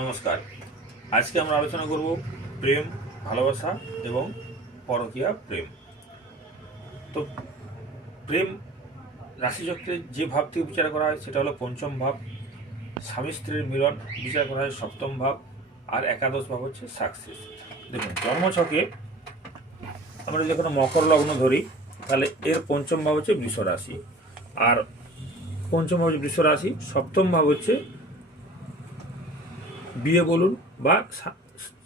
নমস্কার। আজকে আমরা আলোচনা করব প্রেম, ভালোবাসা এবং পরকীয়া প্রেম। তো প্রেম রাশিচক্রে যে ভাব থেকে বিচার করা হয় সেটা হলো পঞ্চম ভাব, স্বামী স্ত্রীর মিলন বিচার করা হয় সপ্তম ভাব, আর একাদশ ভাব হচ্ছে সাকসেস। দেখুন, জন্মছকে আমরা যদি কোনো মকর লগ্ন ধরি তাহলে এর পঞ্চম ভাব হচ্ছে বৃষ রাশি, আর পঞ্চম ভাব হচ্ছে বৃষ রাশি, সপ্তম ভাব হচ্ছে বিয়ে বলুন বা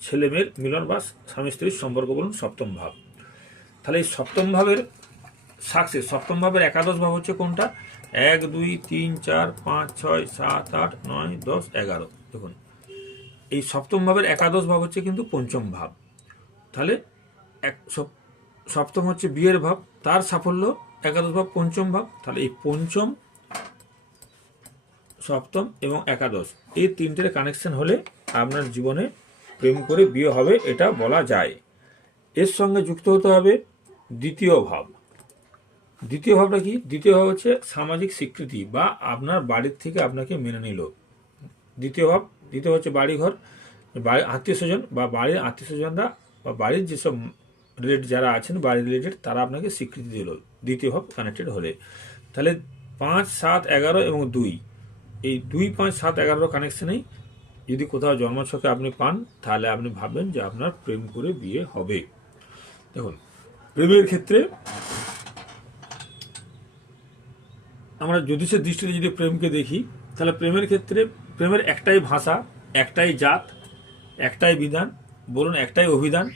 ছেলে মেয়ের মিলন বা স্বামী স্ত্রীর সম্পর্ক বলুন, সপ্তম ভাব। তাহলে এই সপ্তম ভাবের সাকসেস, সপ্তম ভাবের একাদশ ভাব হচ্ছে কোনটা? 1 2 3 4 5 6 7 8 9 10 11। দেখুন, এই সপ্তম ভাবের একাদশ ভাব হচ্ছে কিন্তু পঞ্চম ভাব। তাহলে সপ্তম হচ্ছে বিয়ের ভাব, তার সাফল্য একাদশ ভাব পঞ্চম ভাব। তাহলে এই পঞ্চম, সপ্তম এবং একাদশ এই তিনটের কানেকশন হলে আপনার জীবনে প্রেম করে বিয়ে হবে, এটা বলা যায়। এর সঙ্গে যুক্ত হতে হবে দ্বিতীয় ভাব। দ্বিতীয় ভাবটা কি? দ্বিতীয় ভাব হচ্ছে সামাজিক স্বীকৃতি বা আপনার বাড়ির থেকে আপনাকে মেনে নিল। দ্বিতীয় ভাব, দ্বিতীয় হচ্ছে বাড়িঘর, বাড়ির আত্মীয় স্বজন বা বাড়ির আত্মীয় স্বজনরা বা বাড়ির যেসব রিলেটেড যারা আছেন, বাড়ির রিলেটেড, তারা আপনাকে স্বীকৃতি দিল দ্বিতীয় ভাব কানেক্টেড হলে। তাহলে 5 7 11 এবং 2, এই 2 5 7 11 কানেকশনেই যদি কোথাও জন্মছকে আপনি পান তাহলে আপনি ভাববেন যে আপনার প্রেম করে বিয়ে হবে। দেখুন, প্রেমের ক্ষেত্রে আমরা জ্যোতিষের দৃষ্টিতে যদি প্রেমকে দেখি তাহলে প্রেমের ক্ষেত্রে প্রেমের একটাই ভাষা, একটাই জাত, একটাই বিধান বলুন, একটাই অভিধান,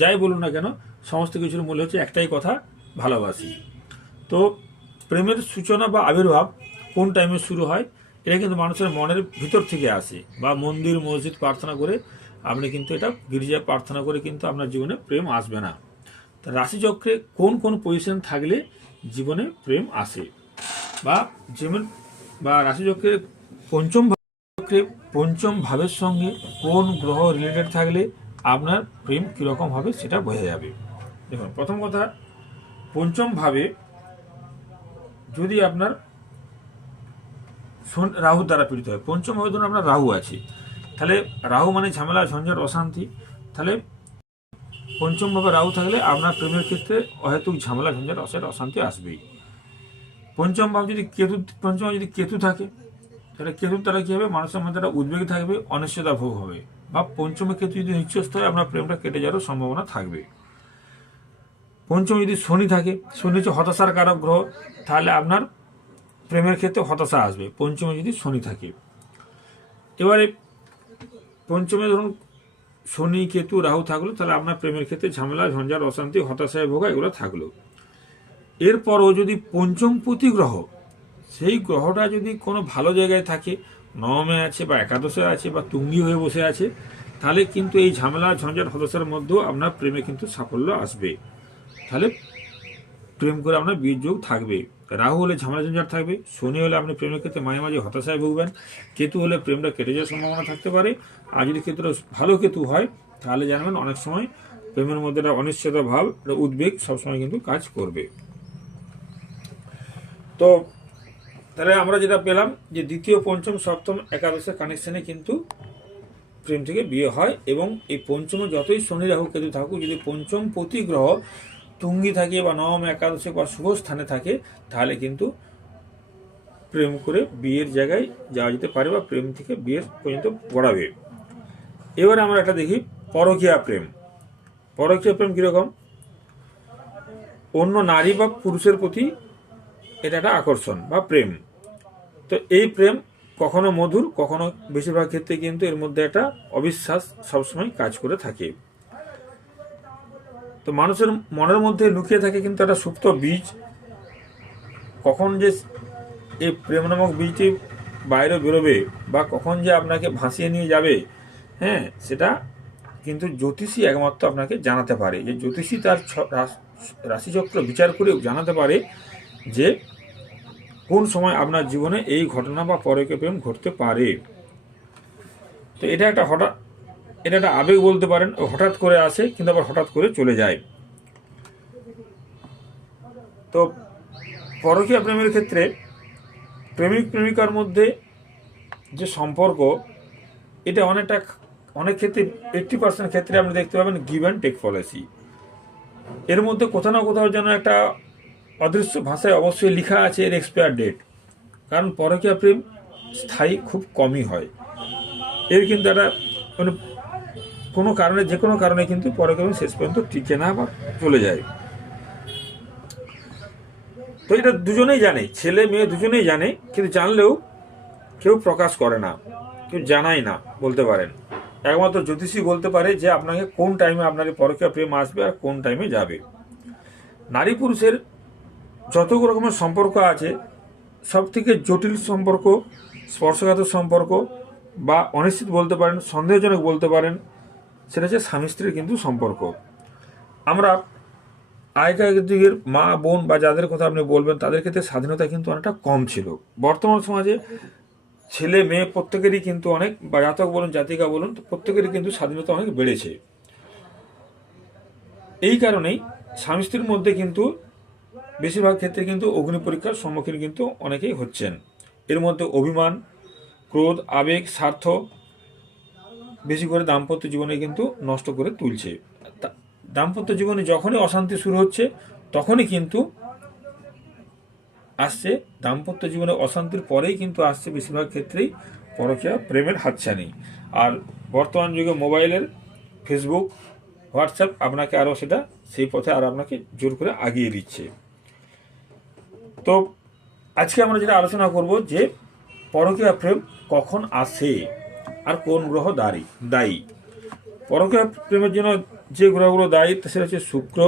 যাই বলুন না কেন, সমস্ত কিছুর মূল হচ্ছে একটাই কথা, ভালোবাসি। তো প্রেমের সূচনা বা আবির্ভাব কোন টাইমে শুরু হয়? এটা কিন্তু মানুষের মনের ভিতর থেকে আসে, বা মন্দির মসজিদ প্রার্থনা করে আপনি কিন্তু এটা গির্জায় প্রার্থনা করে কিন্তু আপনার জীবনে প্রেম আসবে না। তা রাশিচক্রে কোন কোন পজিশন থাকলে জীবনে প্রেম আসে, বা যেমন বা রাশিচক্রের পঞ্চম ভাবের সঙ্গে কোন গ্রহ রিলেটেড থাকলে আপনার প্রেম কীরকম হবে সেটা বোঝা যাবে। দেখুন, প্রথম কথা, পঞ্চম ভাবে যদি আপনার রাহু দ্বারা পীড়িত হয়, পঞ্চম ভাবে ধরুন আপনার রাহু আছে, তাহলে রাহু মানে ঝামেলা, ঝঞ্ঝাট, অশান্তি। তাহলে পঞ্চম ভাবে রাহু থাকলে আপনার প্রেমের ক্ষেত্রে অহেতুক ঝামেলা, ঝঞ্ঝাট, অশান্তি আসবেই। পঞ্চম ভাব যদি কেতু থাকে, তাহলে কেতুর দ্বারা কি হবে? মানুষের মধ্যে একটা উদ্বেগ থাকবে, অনিশ্চয়তা ভোগ হবে, বা পঞ্চমে কেতু যদি নিচস্থ হয় আপনার প্রেমটা কেটে যাওয়ার সম্ভাবনা থাকবে। পঞ্চমে যদি শনি থাকে, শনি হচ্ছে হতাশার কারক গ্রহ, তাহলে আপনার প্রেমের ক্ষেত্রে হতাশা আসবে পঞ্চমে যদি শনি থাকে। এবারে পঞ্চমে ধরুন শনি, কেতু, রাহু থাকলো, তাহলে আপনার প্রেমের ক্ষেত্রে ঝামেলা, ঝঞ্ঝাট, অশান্তি, হতাশায় ভোগা এগুলো থাকলো। এরপরও যদি পঞ্চমপতি গ্রহ, সেই গ্রহটা যদি কোনো ভালো জায়গায় থাকে, নবমে আছে বা একাদশে আছে বা তুঙ্গি হয়ে বসে আছে, তাহলে কিন্তু এই ঝামেলা, ঝঞ্ঝাট, হতাশার মধ্যেও আপনার প্রেমে কিন্তু সাফল্য আসবে। তাহলে প্রেম করে আপনার বিয়ের যোগ থাকবে। রাহু হলে ঝামেলা ঝঞ্ঝাট থাকবে, শনি হলে আপনি প্রেমের ক্ষেত্রে মাঝে মাঝে হতাশায় ভুগবেন, কেতু হলে প্রেমটা কেটে যাওয়ার সম্ভাবনা থাকতে পারে। আর যদি কেতুটা ভালো কেতু হয় তাহলে জানবেন অনেক সময় প্রেমের মধ্যে একটা অনিশ্চয়তা ভাব, উদ্বেগ সবসময় কিন্তু কাজ করবে। তো তাহলে আমরা যেটা পেলাম যে দ্বিতীয়, পঞ্চম, সপ্তম, একাদশের কানেকশনে কিন্তু প্রেম থেকে বিয়ে হয়, এবং এই পঞ্চমে যতই শনি, রাহু, কেতু থাকুক, যদি পঞ্চম প্রতি গ্রহ তুঙ্গি থাকে বা নবম, একাদশে বা শুভ স্থানে থাকে, তাহলে কিন্তু প্রেম করে বিয়ের জায়গায় যাওয়া যেতে পারে বা প্রেম থেকে বিয়ের পর্যন্ত গড়াবে। এবারে আমরা একটা দেখি পরকীয়া প্রেম। পরকীয়া প্রেম কিরকম? অন্য নারী বা পুরুষের প্রতি এটা একটা আকর্ষণ বা প্রেম। তো এই প্রেম কখনো মধুর, কখনো বেশিরভাগ ক্ষেত্রে কিন্তু এর মধ্যে একটা অবিশ্বাস সবসময় কাজ করে থাকে। তো মানুষের মনের মধ্যে লুকিয়ে থাকে কিন্তু একটা সুপ্ত বীজ। কখন যে এই প্রেম নামক বীজটি বাইরে বেরোবে বা কখন যে আপনাকে ভাসিয়ে নিয়ে যাবে, হ্যাঁ, সেটা কিন্তু জ্যোতিষী একমাত্র আপনাকে জানাতে পারে। যে জ্যোতিষী তার রাশিচক্র বিচার করে জানাতে পারে যে কোন সময় আপনার জীবনে এই ঘটনা বা পরকীয়া প্রেম ঘটতে পারে। তো এটা একটা আবেগ বলতে পারেন, হঠাৎ করে আসে কিন্তু আবার হঠাৎ করে চলে যায়। তো পরকীয়া প্রেমের ক্ষেত্রে প্রেমিক প্রেমিকার মধ্যে যে সম্পর্ক, এটা অনেক ক্ষেত্রে 80% ক্ষেত্রে আপনি দেখতে পাবেন গিভ অ্যান্ড টেক পলিসি। এর মধ্যে কোথাও না কোথাও যেন একটা অদৃশ্য ভাষায় অবশ্যই লেখা আছে এর এক্সপায়ার ডেট, কারণ পরকীয়া প্রেম স্থায়ী খুব কমই হয়। এর কিন্তু একটা মানে কোনো কারণে, যে কোনো কারণে কিন্তু পরকীয়া প্রেম শেষ পর্যন্ত টিকে না বা চলে যায়। তো এটা দুজনেই জানে, ছেলে মেয়ে দুজনেই জানে, কিন্তু জানলেও কেউ প্রকাশ করে না, কেউ জানায় না বলতে পারেন। একমাত্র জ্যোতিষী বলতে পারে যে আপনাকে কোন টাইমে আপনার পরকীয়া প্রেম আসবে আর কোন টাইমে যাবে। নারী পুরুষের যত রকমের সম্পর্ক আছে, সব থেকে জটিল সম্পর্ক, স্পর্শকাতর সম্পর্ক বা অনিশ্চিত বলতে পারেন, সন্দেহজনক বলতে পারেন, সেটা হচ্ছে স্বামী স্ত্রীর কিন্তু সম্পর্ক। আমরা আগেকার যুগের মা বোন বা যাদের কথা আপনি বলবেন তাদের ক্ষেত্রে স্বাধীনতা কিন্তু অনেকটা কম ছিল। বর্তমান সমাজে ছেলে মেয়ে প্রত্যেকেরই কিন্তু অনেক, বা জাতক বলুন জাতিকা বলুন, প্রত্যেকেরই কিন্তু স্বাধীনতা অনেক বেড়েছে। এই কারণেই স্বামী স্ত্রীর মধ্যে কিন্তু বেশিরভাগ ক্ষেত্রে কিন্তু অগ্নি পরীক্ষার সম্মুখীন কিন্তু অনেকেই হচ্ছেন। এর মধ্যে অভিমান, ক্রোধ, আবেগ, স্বার্থ বেশি করে দাম্পত্য জীবনে কিন্তু নষ্ট করে তুলছে। দাম্পত্য জীবনে যখনই অশান্তি শুরু হচ্ছে তখনই কিন্তু আসছে, দাম্পত্য জীবনে অশান্তির পরেই কিন্তু আসছে বেশিরভাগ ক্ষেত্রেই পরকীয়া প্রেমের হাতছানি। আর বর্তমান যুগে মোবাইলের, ফেসবুক, হোয়াটসঅ্যাপ আপনাকে আরও সেটা সেই পথে আর আপনাকে জোর করে আগিয়ে দিচ্ছে। তো আজকে আমরা যেটা আলোচনা করব যে পরকীয়া প্রেম কখন আসে আর কোন গ্রহ দায়ী। পরকীয়া প্রেমের জন্য যে গ্রহগুলো দায়ী সেটা হচ্ছে শুক্র,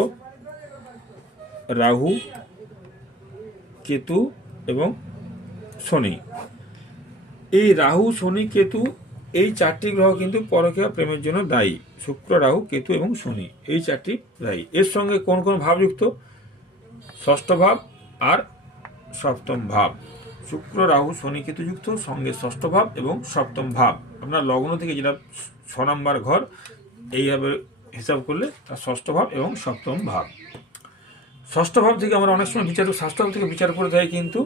রাহু, কেতু এবং শনি। এই রাহু, শনি, কেতু এই চারটি গ্রহ কিন্তু পরকীয়া প্রেমের জন্য দায়ী। শুক্র, রাহু, কেতু এবং শনি এই চারটি দায়ী। এর সঙ্গে কোন কোন ভাব যুক্ত? ষষ্ঠ ভাব আর সপ্তম ভাব। শুক্র, রাহু, শনি, কেতু যুক্ত, সঙ্গে ষষ্ঠ ভাব এবং সপ্তম ভাব। আপনার লগ্ন থেকে যেটা 6 নম্বর ঘর, এইভাবে হিসাব করলে তার ষষ্ঠ ভাব এবং সপ্তম ভাব। ষষ্ঠ ভাব থেকে আমরা অনেক সময় ষষ্ঠ ভাব থেকে বিচার করে থাকি কিন্তু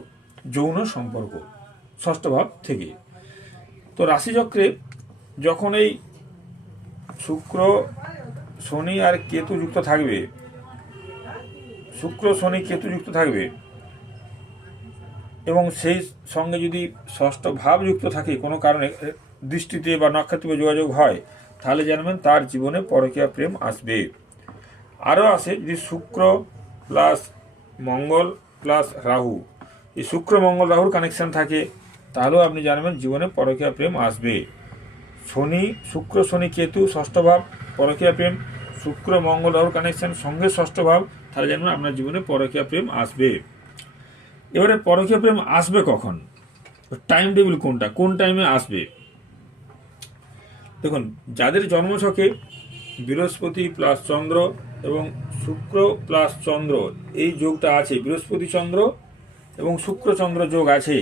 যৌন সম্পর্ক ষষ্ঠ ভাব থেকে। তো রাশিচক্রে যখন এই শুক্র, শনি আর কেতু যুক্ত থাকবে, শুক্র, শনি, কেতু যুক্ত থাকবে এবং সেই সঙ্গে যদি ষষ্ঠ ভাব যুক্ত থাকে কোনো কারণে, দৃষ্টিতে বা নক্ষত্রে যোগাযোগ হয়, তাহলে জানবেন তার জীবনে পরকীয়া প্রেম আসবে। আরও আসে যদি শুক্র প্লাস মঙ্গল প্লাস রাহু, এই শুক্র মঙ্গল রাহুর কানেকশন থাকে, তাহলেও আপনি জানবেন জীবনে পরকীয়া প্রেম আসবে। শুক্র, শনি, কেতু ষষ্ঠ ভাব, পরকীয়া প্রেম, শুক্র মঙ্গল রাহুর কানেকশন সঙ্গে ষষ্ঠ ভাব, তাহলে জানবেন আপনার জীবনে পরকীয়া প্রেম আসবে। এবারে পরকীয়া প্রেম আসবে কখন, টাইম টেবিল কোনটা, কোন টাইমে আসবে? দেখুন, যাদের জন্মছকে বৃহস্পতি প্লাস চন্দ্র এবং শুক্র প্লাস চন্দ্র এই যোগটা আছে, বৃহস্পতি চন্দ্র এবং শুক্র চন্দ্র যোগ আছে,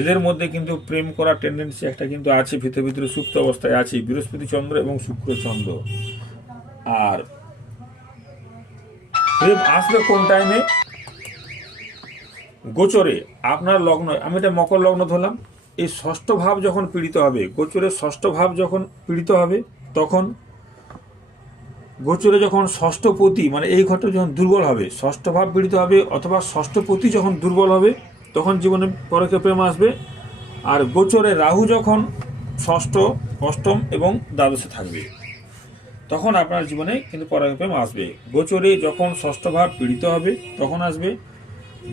এদের মধ্যে কিন্তু প্রেম করার টেন্ডেন্সি একটা কিন্তু আছে, ভিতরে সুপ্ত অবস্থায় আছে বৃহস্পতি চন্দ্র এবং শুক্র চন্দ্র। আর প্রেম আসবে কোন টাইমে? গোচরে আপনার লগ্ন, আমি এটা মকর লগ্ন ধরলাম, এই ষষ্ঠ ভাব যখন পীড়িত হবে, গোচরের ষষ্ঠ ভাব যখন পীড়িত হবে, তখন গোচরে যখন ষষ্ঠপতি মানে এই ঘরটা যখন দুর্বল হবে, ষষ্ঠ ভাব পীড়িত হবে অথবা ষষ্ঠপতি যখন দুর্বল হবে, তখন জীবনে পরকীয়া প্রেম আসবে। আর গোচরে রাহু যখন ষষ্ঠ, অষ্টম এবং দ্বাদশে থাকবে, তখন আপনার জীবনে কিন্তু পরকীয়া প্রেম আসবে। গোচরে যখন ষষ্ঠ ভাব পীড়িত হবে তখন আসবে,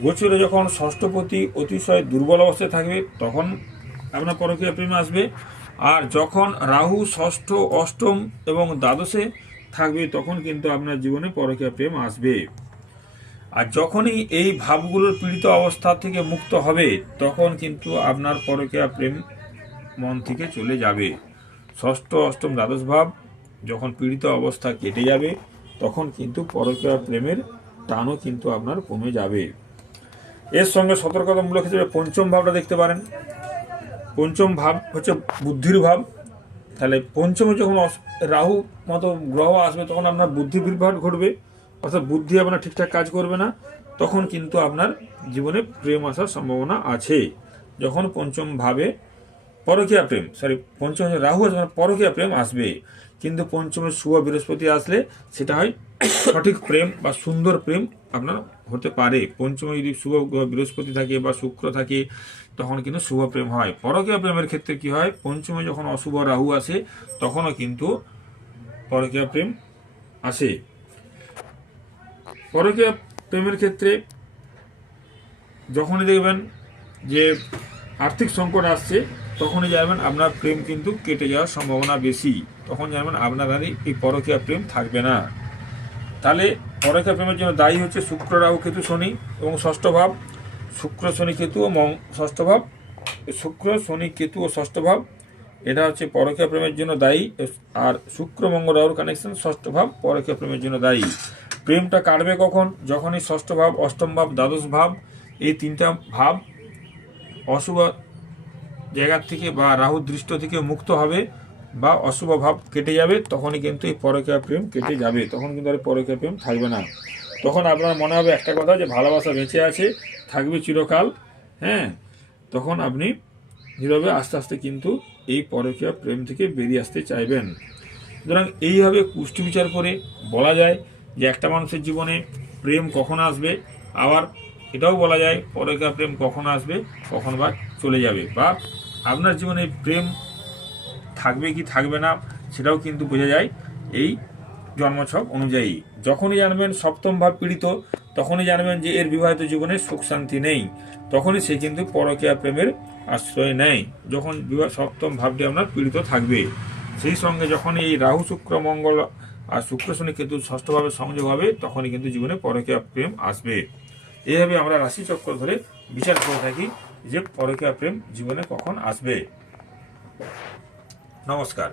গোচরে যখন ষষ্ঠপতি অতিশয় দুর্বল অবস্থায় থাকবে তখন আপনার পরকীয়া প্রেম আসবে। আর যখন রাহু ষষ্ঠ, অষ্টম এবং দ্বাদশে থাকবে তখন কিন্তু আপনার জীবনে পরকীয়া প্রেম আসবে। আর যখনই এই ভাবগুলোর পীড়িত অবস্থা থেকে মুক্ত হবে তখন কিন্তু আপনার পরকীয়া প্রেম মন থেকে চলে যাবে। ষষ্ঠ, অষ্টম, দ্বাদশ ভাব যখন পীড়িত অবস্থা কেটে যাবে তখন কিন্তু পরকীয়া প্রেমের টানও কিন্তু আপনার কমে যাবে। এর সঙ্গে সতর্কতামূলক হিসেবে পঞ্চম ভাবটা দেখতে পারেন। পঞ্চম ভাব হচ্ছে বুদ্ধির ভাব। তাহলে পঞ্চমে যখন রাহু মতো গ্রহ আসবে তখন আপনার বুদ্ধি বিভ্রাট ঘটবে, অর্থাৎ বুদ্ধি আপনার ঠিকঠাক কাজ করবে না, তখন কিন্তু আপনার জীবনে প্রেম আসার সম্ভাবনা আছে। যখন পঞ্চম ভাবে পরকীয়া প্রেম, পঞ্চমে রাহু আছে মানে পরকীয়া প্রেম আসবে। কিন্তু পঞ্চমে শুভ বৃহস্পতি আসলে সেটা হয় সঠিক প্রেম বা সুন্দর প্রেম আপনার হতে পারে। পঞ্চমে যদি শুভ বৃহস্পতি থাকে বা শুক্র থাকে তখন কিন্তু শুভ প্রেম হয়। পরকীয়া প্রেমের ক্ষেত্রে কি হয়, পঞ্চমে যখন অশুভ রাহু আসে তখনও কিন্তু পরকীয়া প্রেম আসে। পরকীয়া প্রেমের ক্ষেত্রে যখনই দেখবেন যে আর্থিক সংকট আসছে তখনই জানবেন আপনার প্রেম কিন্তু কেটে যাওয়ার সম্ভাবনা বেশি, তখন জানবেন আপনার আর এই পরকীয়া প্রেম থাকবে না। তাহলে পরকীয়া প্রেমের জন্য দায়ী হচ্ছে শুক্র রাহু কেতু শনি এবং ষষ্ঠ ভাব, শুক্র শনি কেতু ও ষষ্ঠ ভাব, শুক্র শনি কেতু ও ষষ্ঠ ভাব, এটা হচ্ছে পরকীয়া প্রেমের জন্য দায়ী। আর শুক্র মঙ্গল রাহুর কানেকশন ষষ্ঠ ভাব পরকীয়া প্রেমের জন্য দায়ী। প্রেমটা কাটবে কখন, যখনই ষষ্ঠ ভাব, অষ্টম ভাব, দ্বাদশ ভাব এই তিনটা ভাব অশুভ জায়গার থেকে বা রাহুর দৃষ্ট থেকে মুক্ত হবে বা অশুভ ভাব কেটে যাবে, তখনই কিন্তু এই পরকীয়া প্রেম কেটে যাবে, তখন কিন্তু আর পরকীয়া প্রেম থাকবে না। তখন আপনার মনে হবে একটা কথা যে ভালোবাসা বেঁচে আছে, থাকবে চিরকাল। হ্যাঁ, তখন আপনি নীরবে আস্তে আস্তে কিন্তু এই পরকীয়া প্রেম থেকে বেরিয়ে আসতে চাইবেন। সুতরাং এইভাবে কুষ্টি বিচার করে বলা যায় যে একটা মানুষের জীবনে প্রেম কখন আসবে, আবার এটাও বলা যায় পরকীয়া প্রেম কখন আসবে, কখন বা চলে যাবে, বা আপনার জীবনে প্রেম থাকবে কি থাকবে না সেটাও কিন্তু বোঝা যায় এই জন্মছক অনুযায়ী। যখনই জানবেন সপ্তম ভাব পীড়িত তখনই জানবেন যে এর বিবাহিত জীবনে সুখ শান্তি নেই, তখনই সে কিন্তু পরকীয়া প্রেমের আশ্রয় নেয়, যখন সপ্তম ভাবটি আপনার পীড়িত থাকবে। সেই সঙ্গে যখন এই রাহু শুক্র মঙ্গল আর শুক্র শনি কেতু ষষ্ঠভাবে সংযোগ হবে তখনই কিন্তু জীবনে পরকীয়া প্রেম আসবে। এইভাবে আমরা রাশিচক্র ধরে বিচার করে থাকি যে পরকীয়া প্রেম জীবনে কখন আসবে। নমস্কার।